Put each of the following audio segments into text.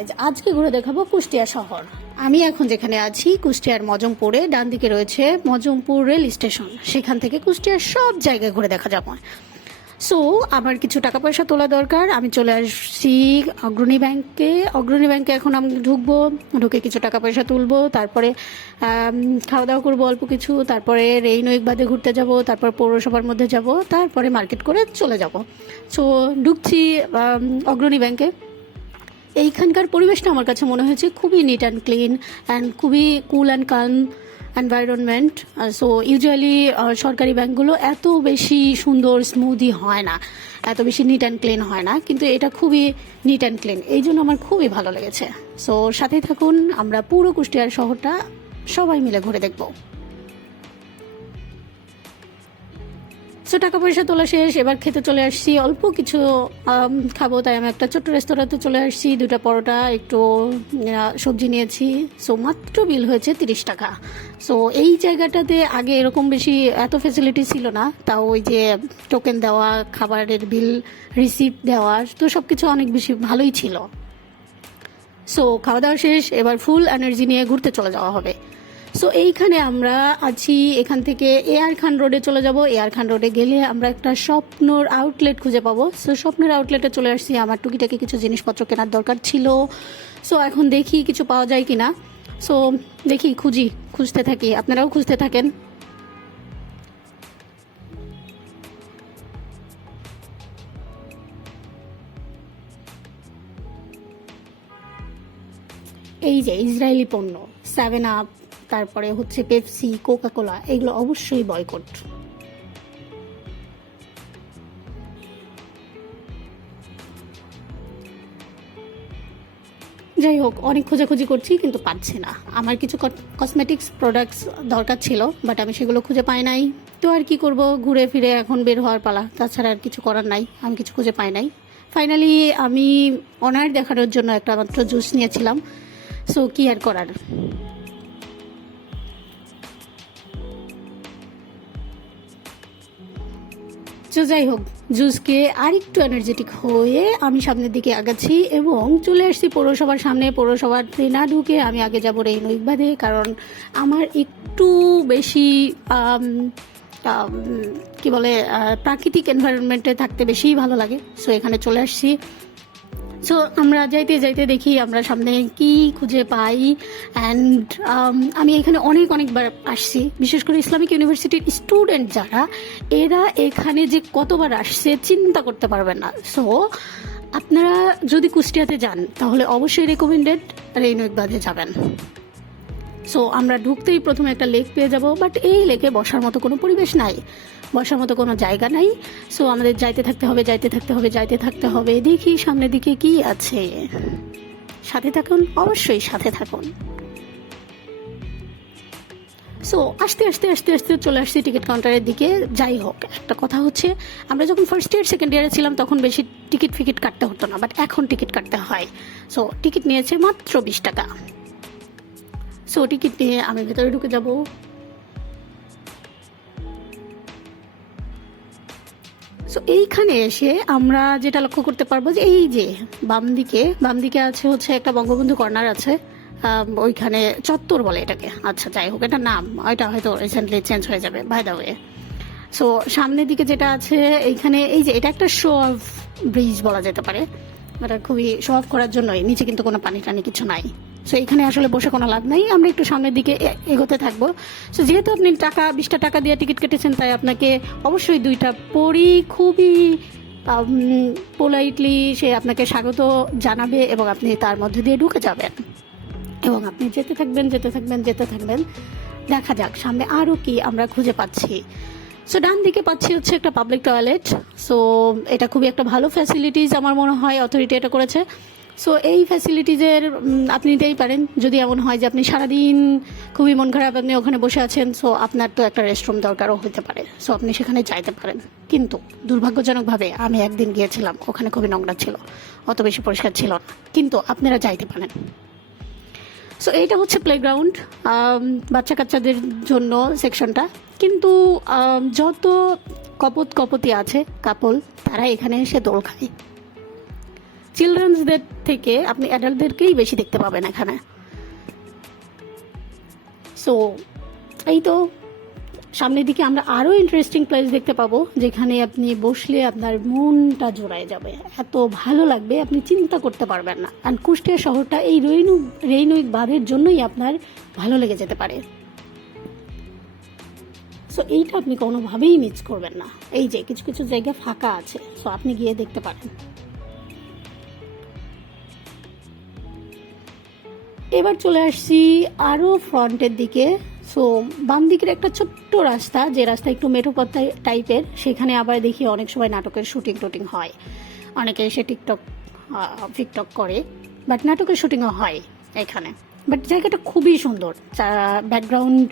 Guys আজকে ঘুরে দেখাবো কুষ্টিয়া শহর। আমি এখন যেখানে আছি, কুষ্টিয়ার মজমপুরে ডান দিকে রয়েছে মজমপুর রেল স্টেশন। সেখান থেকে কুষ্টিয়ার সব জায়গায় ঘুরে দেখা যাবে। সো আমার কিছু টাকা পয়সা তোলা দরকার। আমি চলে আসছি অগ্রণী ব্যাংকে। অগ্রণী ব্যাংকে এখন আমি ঢুকবো, ঢুকে কিছু টাকা পয়সা তুলবো। তারপরে খাওয়া দাওয়া করব অল্প কিছু। তারপরে রেইনউইক বাদে ঘুরতে যাব। তারপর পৌরসভার মধ্যে যাব। তারপরে মার্কেট করে চলে যাব। সো ঢুকছি অগ্রণী ব্যাংকে। এইখানকার পরিবেশটা আমার কাছে মনে হয়েছে খুবই নিট অ্যান্ড ক্লিন অ্যান্ড খুবই cool and calm environment so usually সরকারি ব্যাংকগুলো এত বেশি সুন্দর স্মুদি হয় না। এত বেশি নিট অ্যান্ড ক্লিন হয় না, কিন্তু এটা খুবই নিট অ্যান্ড ক্লিন এই জন্য আমার খুবই ভালো লেগেছে। সো সাথে থাকুন, আমরা পুরো কুষ্টিয়ার শহরটা সবাই মিলে ঘুরে দেখব। সো টাকা পয়সা তোলা শেষ, এবার খেতে চলে আসছি, অল্প কিছু খাব, তাই আমি একটা ছোট্ট রেস্তোরাঁতে চলে আসছি, দুটা পরোটা, একটু সবজি নিয়েছি সো মাত্র বিল হয়েছে তিরিশ টাকা। সো এই জায়গাটাতে আগে এরকম বেশি এত ফেসিলিটি ছিল না, তাও ওই যে টোকেন দেওয়া, খাবারের বিল রিসিপ্ট দেওয়া, তো সব কিছু অনেক বেশি ভালোই ছিল। সো খাওয়া দাওয়া শেষ, এবার ফুল এনার্জি নিয়ে ঘুরতে চলে যাওয়া হবে। সো এইখানে আমরা আছি, এখান থেকে এয়ার খান রোডে চলে যাব। এয়ার খান রোডে গেলে আমরা একটা স্বপ্নর আউটলেট খুঁজে পাবো। সো স্বপ্নের আউটলেটে চলে আসছি। আমার টুকিটাকি কিছু জিনিসপত্র কেনার দরকার ছিল। সো এখন দেখি কিছু পাওয়া যায় কি না সো দেখি, খুঁজি, খুঁজতে থাকি। আপনারাও খুঁজতে থাকেন। এই যে, ইসরায়েলি পণ্য সেভেন আপ তারপরে হচ্ছে পেপসি কোকা কোলা এগুলো অবশ্যই বয়কট। যাই হোক, অনেক খোঁজাখুঁজি করছি, কিন্তু পাচ্ছি না। আমার কিছু কসমেটিক্স প্রোডাক্টস দরকার ছিল বাট আমি সেগুলো খুঁজে পাই নাই। তো আর কি করব, ঘুরে ফিরে এখন বের হওয়ার পালা। তাছাড়া আর কিছু করার নাই, আমি কিছু খুঁজে পাই নাই। ফাইনালি আমি অনার দেখানোর জন্য একটা মাত্র জুস নিয়েছিলাম। সো কি আর করার? তো যাই হোক, জুসকে আরেকটু এনার্জেটিক হয়ে আমি সামনের দিকে আগাচ্ছি এবং চলে আসছি পৌরসভার সামনে। পৌরসভার না ঢুকে আমি আগে যাব রে বাদে কারণ আমার একটু বেশি কি বলে প্রাকৃতিক এনভায়রনমেন্টে থাকতে বেশিই ভালো লাগে। সো এখানে চলে আসছি। সো আমরা যাইতে যাইতে দেখি আমরা সামনে কি খুঁজে পাই। অ্যান্ড আমি এখানে অনেক অনেকবার আসছি। বিশেষ করে ইসলামিক ইউনিভার্সিটির স্টুডেন্ট যারা, এরা এখানে যে কতবার আসছে চিন্তা করতে পারবেন না। সো আপনারা যদি কুষ্টিয়াতে যান, তাহলে অবশ্যই রেকমেন্ডেড রেইনউইক বাদে যাবেন। সো আমরা ঢুকতেই প্রথমে একটা লেক পেয়ে যাব বাট এই লেকে বসার মতো কোনো পরিবেশ নাই। বসার মতো কোনো জায়গা নাই। সো আমাদের যাইতে থাকতে হবে, যাইতে থাকতে হবে, যাইতে থাকতে হবে। দেখি সামনের দিকে কি আছে। সাথে থাকুন, অবশ্যই সাথে থাকুন। সো আস্তে আস্তে আস্তে আস্তে চলে আসছি টিকিট কাউন্টারের দিকে। যাই হোক, একটা কথা হচ্ছে, আমরা যখন ফার্স্ট ইয়ার সেকেন্ড ইয়ারে ছিলাম, তখন বেশি টিকিট ফিকিট কাটতে হতো না বাট এখন টিকিট কাটতে হয়। সো টিকিট নিয়েছে মাত্র বিশ টাকা। সো টিকিট নিয়ে আমি ভেতরে ঢুকে যাব? সো এইখানে এসে আমরা যেটা লক্ষ্য করতে পারব যে এই যে বাম দিকে বাম দিকে আছে হচ্ছে একটা বঙ্গবন্ধু কর্নার আছে ওইখানে চত্বর বলে এটাকে। আচ্ছা যাই হোক, এটা নাম ওইটা হয়তো রিসেন্টলি চেঞ্জ হয়ে যাবে বাই দ্য ওয়ে সো সামনের দিকে যেটা আছে, এইখানে এই যে এটা একটা শো অফ ব্রিজ বলা যেতে পারে, এটা খুবই শো অফ করার জন্যই, নিচে কিন্তু কোনো পানি টানি কিছু নাই। সো এখানে আসলে বসে কোনো লাভ নাই। আমরা একটু সামনের দিকে এগোতে থাকব। সো যেহেতু আপনি টাকা বিশটা টাকা দিয়ে টিকিট কেটেছেন, তাই আপনাকে অবশ্যই দুইটা পরি খুবই পোলাইটলি সে আপনাকে স্বাগত জানাবে এবং আপনি তার মধ্যে দিয়ে ঢুকে যাবেন। এবং আপনি যেতে থাকবেন যেতে থাকবেন যেতে থাকবেন। দেখা যাক, সামনে আরও কি আমরা খুঁজে পাচ্ছি। সো ডান দিকে পাচ্ছি হচ্ছে একটা পাবলিক টয়লেট সো এটা খুবই একটা ভালো ফ্যাসিলিটিস আমার মনে হয় অথরিটি এটা করেছে। সো এই ফ্যাসিলিটিজের আপনি নিতেই পারেন। যদি এমন হয় যে আপনি সারাদিন খুবই মন খারাপ, আপনি ওখানে বসে আছেন সো আপনার তো একটা রেস্টরুম দরকারও হতে পারে। সো আপনি সেখানে যাইতে পারেন। কিন্তু দুর্ভাগ্যজনকভাবে আমি একদিন গিয়েছিলাম, ওখানে খুবই নোংরা ছিল, অত বেশি পরিষ্কার ছিল না। কিন্তু আপনারা যাইতে পারেন। সো এইটা হচ্ছে প্লেগ্রাউন্ড বাচ্চা কাচ্চাদের জন্য সেকশনটা কিন্তু যত কপত কপতি আছে, কাপল, তারা এখানে এসে দোল খায়। চিলড্রেন্সদের থেকে আপনি অ্যাডাল্টদেরকেই বেশি দেখতে পাবেন এখানে। সো এই তো সামনের দিকে আমরা আরও ইন্টারেস্টিং প্লেস দেখতে পাবো, যেখানে আপনি বসলে আপনার মনটা জোড়ায় যাবে। এত ভালো লাগবে, আপনি চিন্তা করতে পারবেন না। আর কুষ্টিয়া শহরটা এই রেইনু রেইনুইক বাঁধের জন্যই আপনার ভালো লেগে যেতে পারে। সো এইটা আপনি কোনোভাবেই মিস করবেন না। এই যে, কিছু কিছু জায়গা ফাঁকা আছে। সো আপনি গিয়ে দেখতে পারেন। এবার চলে আসছি আরও ফ্রন্টের দিকে। সো, বাম দিকের একটা ছোট্ট রাস্তা, যে রাস্তা একটু মেঠোপথ টাইপের, সেখানে আবার দেখি অনেক সময় নাটকের শুটিং টুটিং হয়। অনেকে এসে টিকটক টিকটক করে, বাট নাটকের শুটিংও হয় এখানে। বাট জায়গাটা খুবই সুন্দর। ব্যাকগ্রাউন্ড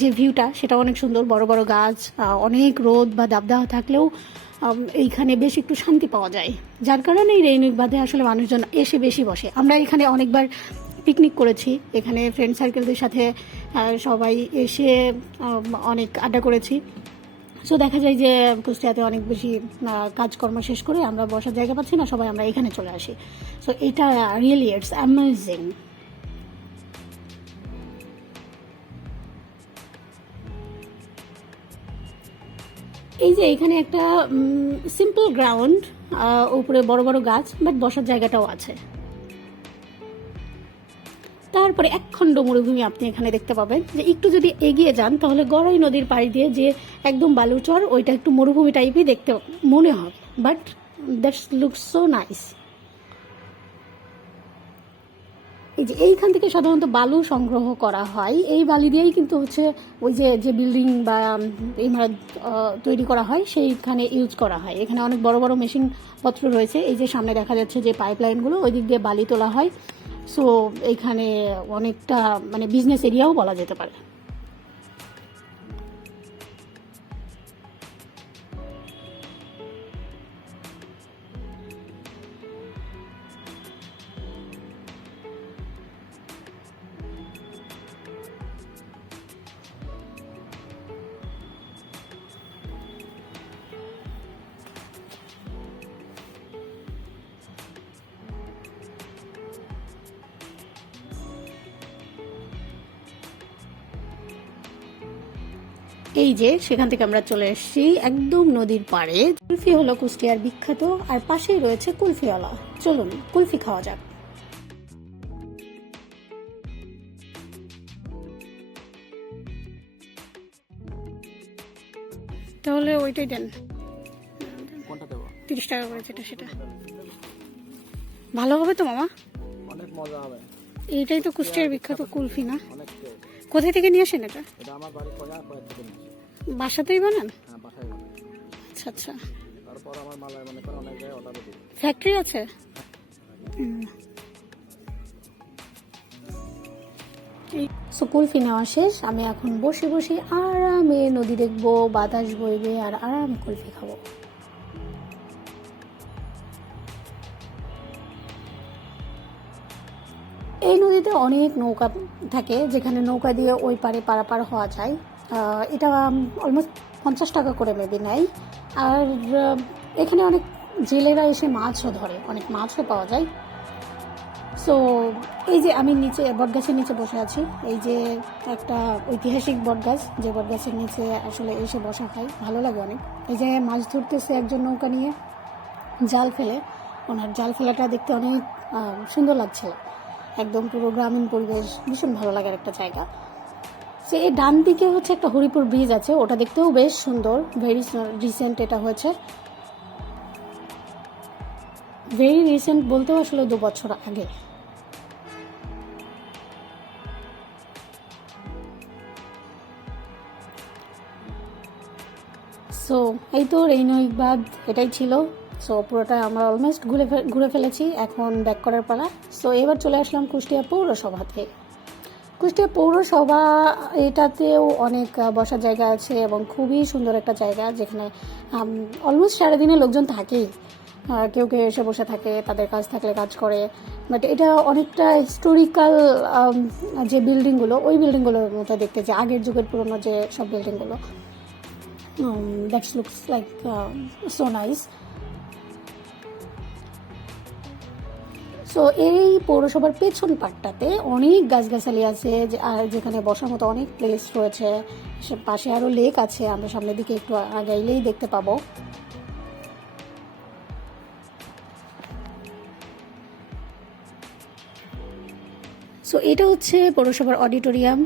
যে ভিউটা, সেটা অনেক সুন্দর। বড় বড় গাছ অনেক রোদ বা দাবদাহ থাকলেও এইখানে বেশ একটু শান্তি পাওয়া যায়। যার কারণে এই রেইনিক বাদে আসলে মানুষজন এসে বেশি বসে। আমরা এখানে অনেকবার পিকনিক করেছি। এখানে ফ্রেন্ড সার্কেলদের সাথে সবাই এসে অনেক আড্ডা করেছি। সো দেখা যায় যে, কুষ্টিয়াতে অনেক বেশি কাজকর্ম শেষ করে আমরা বসার জায়গা পাচ্ছি না, সবাই আমরা এখানে চলে আসি। সো এটা রিয়েলি ইটস অ্যামেজিং এই যে, এখানে একটা সিম্পল গ্রাউন্ড উপরে বড় বড় গাছ বাট বসার জায়গাটাও আছে। তারপরে একখণ্ড মরুভূমি আপনি এখানে দেখতে পাবেন। যে একটু যদি এগিয়ে যান, তাহলে গড়াই নদীর পাড়ি দিয়ে যে একদম বালুচর, ওইটা একটু মরুভূমি টাইপই দেখতে মনে হয় but that's looks so nice এই যে এইখান থেকে সাধারণত বালু সংগ্রহ করা হয়। এই বালি দিয়েই কিন্তু হচ্ছে ওই যে যে বিল্ডিং বা ইমারত তৈরি করা হয়, সেইখানে ইউজ করা হয়। এখানে অনেক বড় বড় মেশিন পত্র রয়েছে। এই যে সামনে দেখা যাচ্ছে যে পাইপ লাইনগুলো ওই দিক দিয়ে বালি তোলা হয়। সো এখানে অনেকটা মানে বিজনেস এরিয়াও বলা যেতে পারে। এই যে সেখান থেকে আমরা চলে এসেছি একদম নদীর পাড়ে। কুলফি হলো কুষ্টিয়ার বিখ্যাত আর পাশেই রয়েছে কুলফিওয়ালা। চলুন কুলফি খাওয়া যাক। তাহলে ওইটাই দেন। তিরিশ টাকা করে যেটা সেটা। ভালো হবে তো মামা? অনেক মজা হবে। এইটাই তো কুষ্টিয়ার বিখ্যাত কুলফি না? কোথায় থেকে নিয়ে আসেন এটা? এটা আমার বাড়ি কয়া থেকে বাসাতেই বানান? হ্যাঁ বাসায় বানাই। আচ্ছা আচ্ছা। তারপর আমার মালায় মনে করে অনেক জায়গায় অর্ডার দিই ফ্যাক্টরি আছে সো কুলফি নেওয়া শেষ। আমি এখন বসে বসে আরামে নদী দেখব বাতাস বইবে আর আরাম কুলফি খাব। এই নদীতে অনেক নৌকা থাকে, যেখানে নৌকা দিয়ে ওই পারে পারাপার হওয়া যায়। এটা অলমোস্ট পঞ্চাশ টাকা করে মেবি নেয়। আর এখানে অনেক জেলেরা এসে মাছও ধরে, অনেক মাছও পাওয়া যায়। সো এই যে আমি নিচে, বটগাছের নিচে বসে আছি, এই যে একটা ঐতিহাসিক বটগাছ, যে বটগাছের নিচে আসলে এসে বসা হয়, ভালো লাগে অনেক। এই যে মাছ ধরতেছে একজন নৌকা নিয়ে, জাল ফেলে, ওনার জাল ফেলাটা দেখতে অনেক সুন্দর লাগছিল একদম পুরো গ্রামীণ পরিবেশ, ভীষণ ভালো লাগার একটা জায়গা। সে এই ডান দিকে হচ্ছে একটা হরিপুর ব্রিজ আছে, ওটা দেখতেও বেশ সুন্দর ভেরি রিসেন্ট এটা হয়েছে। ভেরি রিসেন্ট বলতেও আসলে দু বছর আগে। সো এই তো রেইনউইক বাদ এটাই ছিল। সো পুরোটা আমরা অলমোস্ট ঘুরে ঘুরে ফেলেছি, এখন ব্যাক করার পালা। সো এবার চলে আসলাম কুষ্টিয়া পৌরসভাতে কুষ্টিয়া পৌরসভা, এটাতেও অনেক বসার জায়গা আছে এবং খুবই সুন্দর একটা জায়গা যেখানে অলমোস্ট সারাদিনে লোকজন থাকেই। কেউ কেউ এসে বসে থাকে, তাদের কাজ থাকলে কাজ করে। বাট এটা অনেকটা হিস্টোরিক্যাল যে বিল্ডিংগুলো ওই বিল্ডিংগুলোর মতো দেখতে যে আগের যুগের পুরনো যে সব বিল্ডিংগুলো that's looks like so nice so এই পৌরসভার পেছন পাটটাতে অনেক গাছগাছালি আছে আর যেখানে বসার মতো অনেক প্লেস রয়েছে। পাশে আরও লেক আছে, আমরা সামনের দিকে একটু আগাইলেই দেখতে পাবো। সো এটা হচ্ছে পৌরসভার অডিটোরিয়াম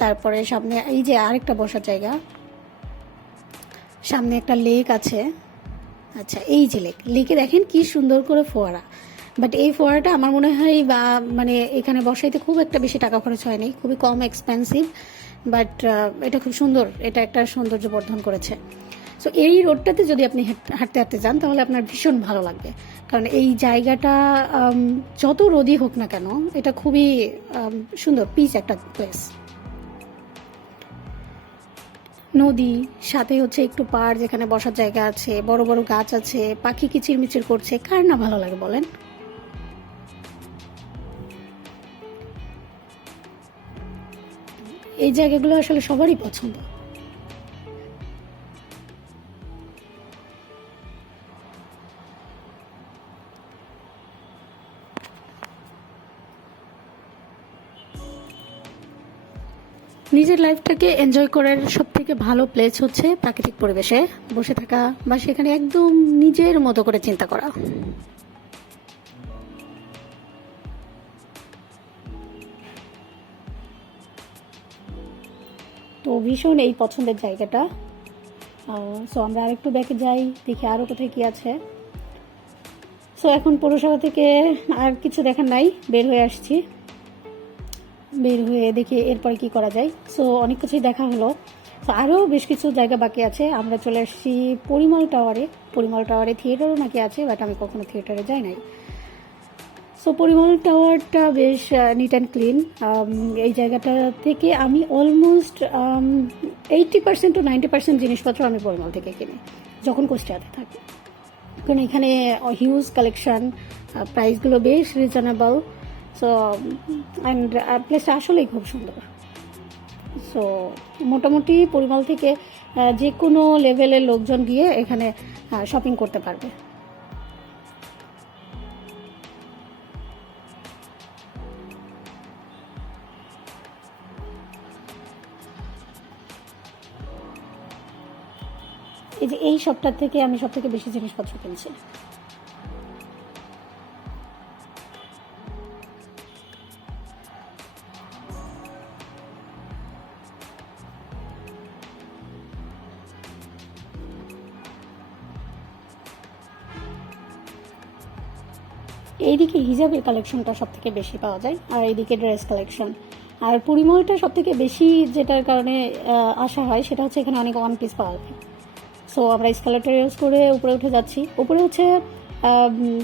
তারপরে সামনে এই যে আরেকটা বসার জায়গা। সামনে একটা লেক আছে। আচ্ছা এই যে লেক লেকে দেখেন কি সুন্দর করে ফোয়ারা। বাট এই ফোয়ারাটা আমার মনে হয় বা মানে এখানে বসাইতে খুব একটা বেশি টাকা খরচ হয়নি। খুবই কম এক্সপেন্সিভ বাট এটা খুব সুন্দর। এটা একটা সৌন্দর্য বর্ধন করেছে। সো এই রোডটাতে যদি আপনি হাঁটতে হাঁটতে যান, তাহলে আপনার ভীষণ ভালো লাগবে। কারণ এই জায়গাটা যত রোদই হোক না কেন, এটা খুবই সুন্দর। পিচ একটা প্লেস নদী, সাথে হচ্ছে একটু পাড় যেখানে বসার জায়গা আছে, বড় বড় গাছ আছে, পাখি কিচিরমিচির করছে, কার না ভালো লাগে বলেন? এই জায়গাগুলো আসলে সবারই পছন্দ। নিজের লাইফটাকে এনজয় করার সব থেকে ভালো প্লেস হচ্ছে প্রাকৃতিক পরিবেশে। বসে থাকা বা সেখানে একদম নিজের মতো করে চিন্তা করা। তো ভীষণ এই পছন্দের জায়গাটা। সো আমরা আরেকটু ব্যাকে যাই, দেখি আরও কোথায় কী আছে। সো এখন পৌরসভা থেকে আর কিছু দেখার নাই, বের হয়ে আসছি। বের হয়ে দেখি এরপরে কি করা যায়। সো অনেক কিছুই দেখা হলো। তো আরও বেশ কিছু জায়গা বাকি আছে। আমরা চলে আসছি পরিমল টাওয়ারে পরিমল টাওয়ারে থিয়েটারও নাকি আছে বাট আমি কখনো থিয়েটারে যাই নাই। সো পরিমল টাওয়ারটা বেশ নিট অ্যান্ড ক্লিন এই জায়গাটা থেকে আমি almost eighty percent to ninety percent জিনিসপত্র আমি পরিমল থেকে কিনি, যখন কোস্টাতে থাকি। কারণ এখানে হিউজ কালেকশন প্রাইসগুলো বেশ রিজনেবল সো অ্যান্ড প্লেসটা আসলেই খুব সুন্দর। সো মোটামুটি পরিমল থেকে যে কোনো লেভেলের লোকজন গিয়ে এখানে শপিং করতে পারবে। এই সপ্তাহ থেকে আমি সব থেকে বেশি জিনিসপত্র কিনছি। এইদিকে হিজাবের কালেকশনটা সব থেকে বেশি পাওয়া যায়, আর এইদিকে ড্রেস কালেকশন। আর পরিমলটা সব থেকে বেশি যেটার কারণে আসা হয়, সেটা হচ্ছে এখানে অনেক ওয়ান পিস পাওয়া যায়। সো আমরা স্কালেটার ইউজ করে উপরে উঠে যাচ্ছি। উপরে হচ্ছে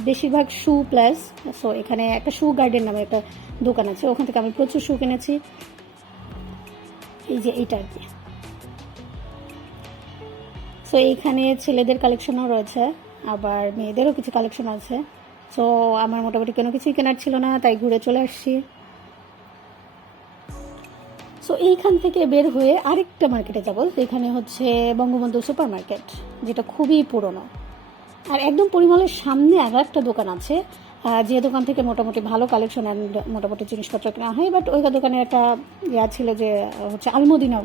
বেশিরভাগ শু প্লাস সো এখানে একটা শু গার্ডেন নামে একটা দোকান আছে। ওখান থেকে আমি প্রচুর শু কিনেছি। এই যে এইটা আর কি। সো এইখানে ছেলেদের কালেকশনও রয়েছে, আবার মেয়েদেরও কিছু কালেকশন আছে। সো আমার মোটামুটি কোনো কিছুই কেনার ছিল না, তাই ঘুরে চলে আসছি। সো এইখান থেকে বের হয়ে আরেকটা মার্কেটে যাব। এখানে হচ্ছে বঙ্গবন্ধু সুপার মার্কেট যেটা খুবই পুরনো। আর একদম পরিমলের সামনে আর একটা দোকান আছে। যে দোকান থেকে মোটামুটি ভালো কালেকশন অ্যান্ড মোটামুটি জিনিসপত্র কেনা হয় বাট ওই দোকানের একটা ইয়া ছিল যে, হচ্ছে আলমদিনা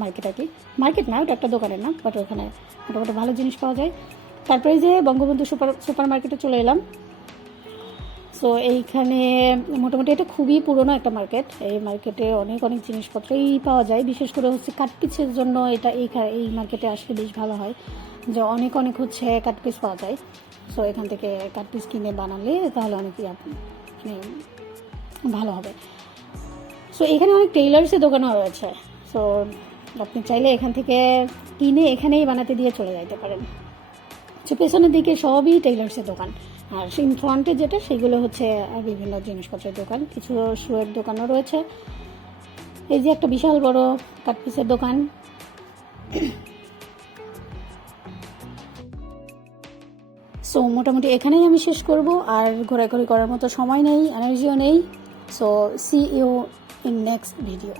মার্কেট আর কি। মার্কেট না, ওটা একটা দোকানের না বাট ওখানে মোটামুটি ভালো জিনিস পাওয়া যায়। তারপরে যে বঙ্গবন্ধু সুপার সুপার মার্কেটে চলে এলাম। সো এইখানে মোটামুটি এটা খুবই পুরনো একটা মার্কেট এই মার্কেটে অনেক অনেক জিনিসপত্রই পাওয়া যায়। বিশেষ করে হচ্ছে কাঠপিসের জন্য এটা এই এই মার্কেটে আসলে বেশ ভালো হয়। যে অনেক অনেক হচ্ছে কাঠপিস পাওয়া যায়। সো এখান থেকে কাঠপিস কিনে বানালে তাহলে অনেকই মানে ভালো হবে। সো এখানে অনেক টেইলার্সের দোকানও রয়েছে। সো আপনি চাইলে এখান থেকে কিনে এখানেই বানাতে দিয়ে চলে যাইতে পারেন। তো পেছনের দিকে সবই টেইলার্সের দোকান। আর ইন ফ্রন্টে যেটা, সেগুলো হচ্ছে বিভিন্ন জিনিসপত্রের দোকান। কিছু শুয়ের দোকানও রয়েছে। এই যে একটা বিশাল বড় কাঠপিসের দোকান। সো মোটামুটি এখানেই আমি শেষ করব। আর ঘোরাঘুরি করার মতো সময় নেই এনার্জিও নেই। So see you in next video